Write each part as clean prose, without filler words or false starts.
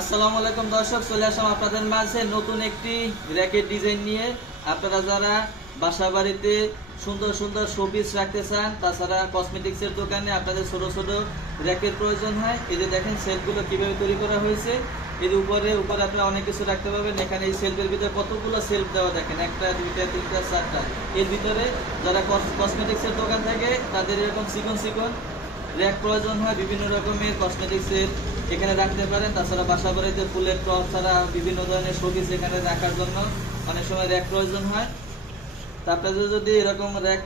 আসসালামু আলাইকুম দর্শক, চলে আসলাম আপনাদের মাঝে নতুন একটি র্যাকের ডিজাইন নিয়ে। আপনারা যারা বাসা বাড়িতে সুন্দর সুন্দর শোপিস রাখতে চান, তাছাড়া কসমেটিক্সের দোকানে আপনাদের ছোট ছোট র্যাকের প্রয়োজন হয়। এই যে দেখেন সেলফগুলো কিভাবে তৈরি করা হয়েছে। এর উপরে আপনারা অনেক কিছু রাখতে পারবেন। এখানে এই সেলফের ভিতরে কতগুলো সেলফ দেওয়া দেখেন, একটা দুইটা তিনটা চারটা। এর ভিতরে যারা কসমেটিক্সের দোকান থাকে তাদের এরকম চিকন চিকন র্যাক প্রয়োজন হয়, বিভিন্ন রকমের কসমেটিক্সের এখানে রাখতে পারেন। তাছাড়া বাসা বাড়িতে ফুলের টব ছাড়া বিভিন্ন ধরনের শোপিস এখানে রাখার জন্য অনেক সময় র্যাক প্রয়োজন হয়। তা আপনাদের যদি এরকম র্যাক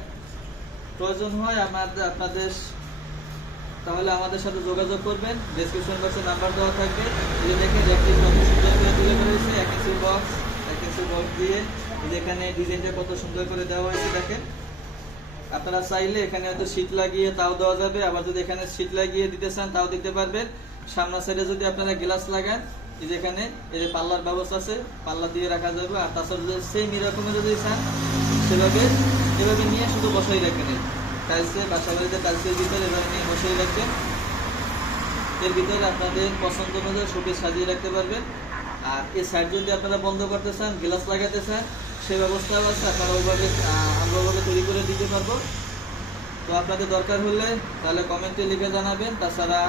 প্রয়োজন হয় আপনাদের তাহলে আমাদের সাথে যোগাযোগ করবেন। ডেসক্রিপশন বক্সে নাম্বার দেওয়া থাকবে। এই যে দেখেন র্যাকটি কত সুন্দর করে তুলে করেছে, এক ইঞ্চি বক্স দিয়ে যেখানে ডিজাইনটা কত সুন্দর করে দেওয়া হয়েছে দেখেন। আপনারা চাইলে এখানে হয়তো শীট লাগিয়ে তাও দেওয়া যাবে, আবার যদি এখানে শীট লাগিয়ে দিতে চান তাও দিতে পারবেন। সামনের সাইডে যদি আপনারা গ্লাস লাগান, এই যেখানে এই যে পাল্লার ব্যবস্থা আছে, পাল্লা দিয়ে রাখা যাবে। আর তাছাড়া যদি সেম এরকমের যদি চান সেভাবে এভাবে নিয়ে শুধু বসাই রাখবেন। টাইলসে বাসা বাড়িতে টাইলসের ভিতরে এভাবে নিয়ে বসাই রাখবেন। এর ভিতরে আপনাদের পছন্দ অনুযায়ী শোপিস সাজিয়ে রাখতে পারবেন। আর এই সাইড যদি আপনারা বন্ধ করতে চান, গ্লাস লাগাতে চান, সেই ব্যবস্থাও আছে। আপনারা আমরা ওইভাবে তৈরি করে দিতে পারবো। তো আপনাদের দরকার হলে তাহলে কমেন্টে লিখে জানাবেন। তাছাড়া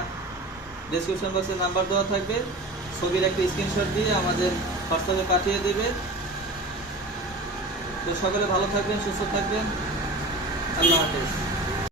ডেসক্রিপশন বক্সে নাম্বার দেওয়া থাকবে, ছবির একটা স্ক্রিনশট দিয়ে আমাদের হোয়াটসঅ্যাপে পাঠিয়ে দেবেন। তো সকলে ভালো থাকবেন, সুস্থ থাকবেন। আল্লাহ হাফেজ।